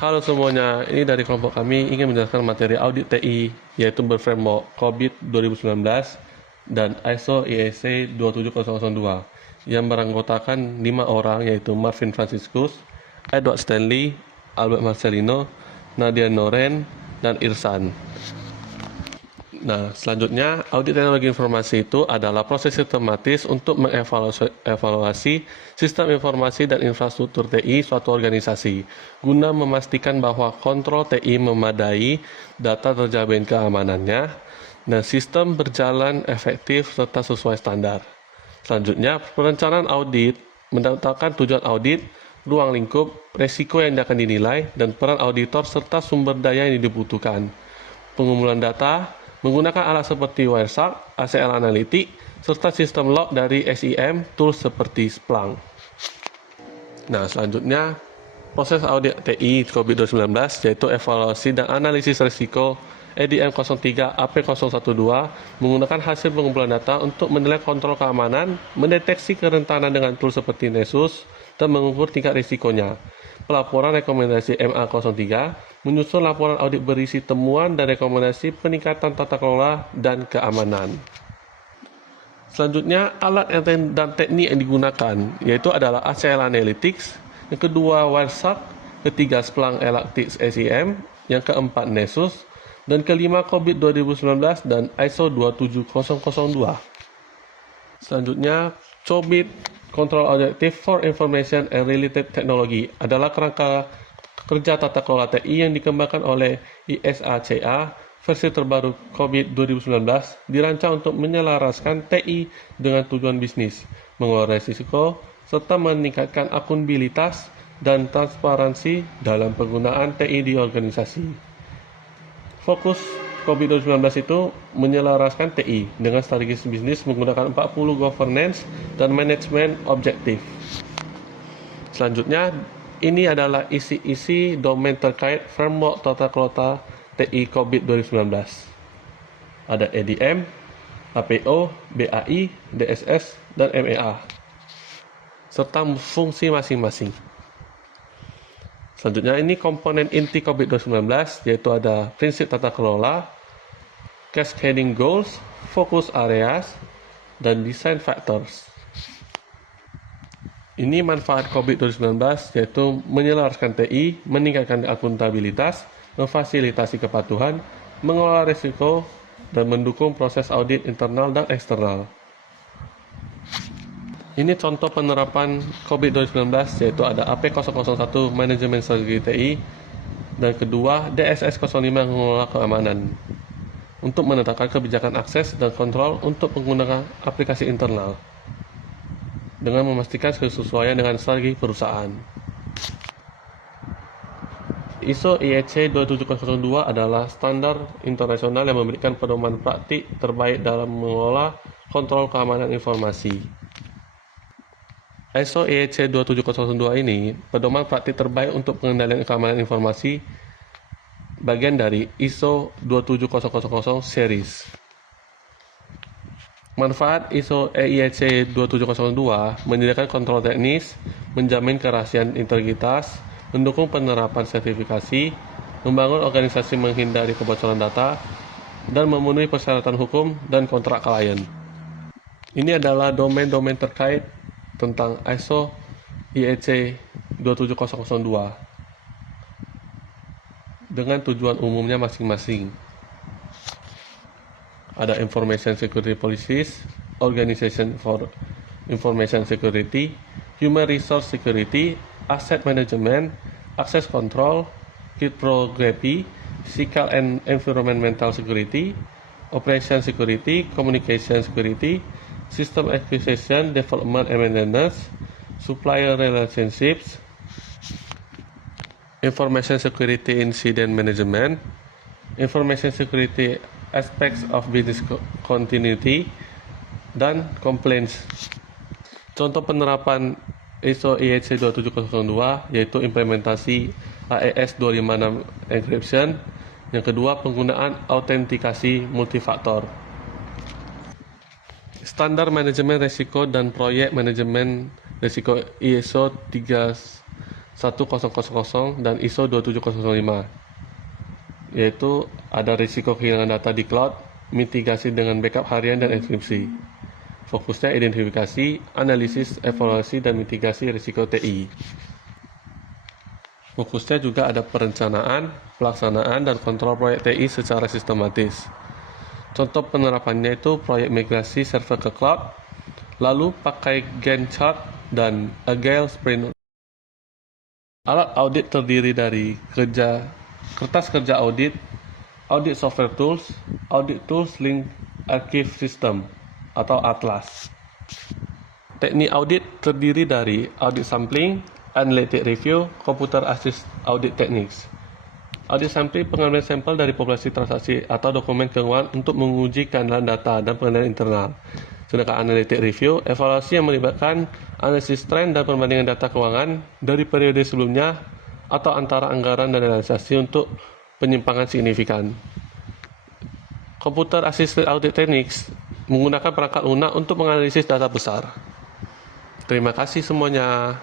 Halo semuanya, ini dari kelompok kami ingin menjelaskan materi audit TI, yaitu berframework COBIT 2019 dan ISO IEC 27002, yang beranggotakan 5 orang, yaitu Marvin Franciscus, Edward Stanley, Albert Marcelino, Nadia Noren, dan Irsan. Nah, selanjutnya, audit teknologi informasi itu adalah proses sistematis untuk mengevaluasi sistem informasi dan infrastruktur TI suatu organisasi, guna memastikan bahwa kontrol TI memadai, data terjamin keamanannya, dan sistem berjalan efektif serta sesuai standar. Selanjutnya, perencanaan audit mendaftarkan tujuan audit, ruang lingkup, resiko yang akan dinilai, dan peran auditor serta sumber daya yang dibutuhkan. Pengumpulan data menggunakan alat seperti Wireshark, ACL Analytics, serta sistem log dari SIM tools seperti Splunk. Nah, selanjutnya proses audit TI COVID-19 yaitu evaluasi dan analisis risiko EDM 03 AP012 menggunakan hasil pengumpulan data untuk menilai kontrol keamanan, mendeteksi kerentanan dengan tools seperti Nessus, dan mengukur tingkat risikonya. Pelaporan rekomendasi MA03 menyusun laporan audit berisi temuan dan rekomendasi peningkatan tata kelola dan keamanan. Selanjutnya, alat dan teknik yang digunakan yaitu adalah ACL Analytics, yang kedua Wireshark, ketiga Splunk Elastic SIM, yang keempat Nessus, dan kelima COBIT 2019 dan ISO 27002. Selanjutnya, COBIT Control Objective for Information and Related Technology adalah kerangka kerja tata kelola TI yang dikembangkan oleh ISACA. Versi terbaru COBIT 2019 dirancang untuk menyelaraskan TI dengan tujuan bisnis, mengelola risiko, serta meningkatkan akuntabilitas dan transparansi dalam penggunaan TI di organisasi. Fokus COBIT 2019 itu menyelaraskan TI dengan strategis bisnis menggunakan 40 governance dan management objektif. Selanjutnya, ini adalah isi-isi domain terkait framework tata kelola TI COBIT 2019. Ada EDM, APO, BAI, DSS, dan MEA, serta fungsi masing-masing. Selanjutnya, ini komponen inti COBIT 2019, yaitu ada prinsip tata kelola, cascading goals, focus areas, dan design factors. Ini manfaat COBIT 2019 yaitu menyelaraskan TI, meningkatkan akuntabilitas, memfasilitasi kepatuhan, mengelola risiko, dan mendukung proses audit internal dan eksternal. Ini contoh penerapan COBIT 2019 yaitu ada AP001 Manajemen Strategi TI dan kedua DSS 05 mengelola keamanan untuk menetapkan kebijakan akses dan kontrol untuk pengguna aplikasi internal dengan memastikan kesesuaian dengan strategi perusahaan. ISO IEC 27002 adalah standar internasional yang memberikan pedoman praktik terbaik dalam mengelola kontrol keamanan informasi. ISO IEC 27002 ini pedoman praktik terbaik untuk pengendalian keamanan informasi bagian dari ISO 27000 series. Manfaat ISO IEC 27002 menyediakan kontrol teknis, menjamin kerahasiaan integritas, mendukung penerapan sertifikasi, membangun organisasi menghindari kebocoran data, dan memenuhi persyaratan hukum dan kontrak klien. Ini adalah domain-domain terkait tentang ISO IEC 27002 dengan tujuan umumnya masing-masing. Ada Information Security Policies, Organization for Information Security, Human Resource Security, Asset Management, Access Control, Cryptography, Physical and Environmental Security, Operation Security, Communication Security, System Acquisition, Development and Maintenance, Supplier Relationships, Information Security Incident Management, Information Security Aspects of Business Continuity, dan Complaints. Contoh penerapan ISO IEC 27002 yaitu implementasi AES 256 encryption, yang kedua penggunaan autentikasi multifaktor. Standar manajemen risiko dan proyek manajemen risiko ISO 10000 dan ISO 27005, yaitu ada risiko kehilangan data di cloud, mitigasi dengan backup harian dan enkripsi. Fokusnya identifikasi, analisis, evaluasi, dan mitigasi risiko TI. Fokusnya juga ada perencanaan, pelaksanaan, dan kontrol proyek TI secara sistematis. Contoh penerapannya itu proyek migrasi server ke cloud, lalu pakai Gantt chart dan Agile Sprint. Alat audit terdiri dari kertas kerja audit, audit software tools, audit tools link archive system atau Atlas. Teknik audit terdiri dari audit sampling, analytic review, computer assist audit techniques. Audit sampling pengambilan sampel dari populasi transaksi atau dokumen keuangan untuk menguji keandalan data dan pengendalian internal. Sedangkan analytic review, evaluasi yang melibatkan analisis tren dan perbandingan data keuangan dari periode sebelumnya atau antara anggaran dan realisasi untuk penyimpangan signifikan. Computer assisted audit techniques menggunakan perangkat lunak untuk menganalisis data besar. Terima kasih semuanya.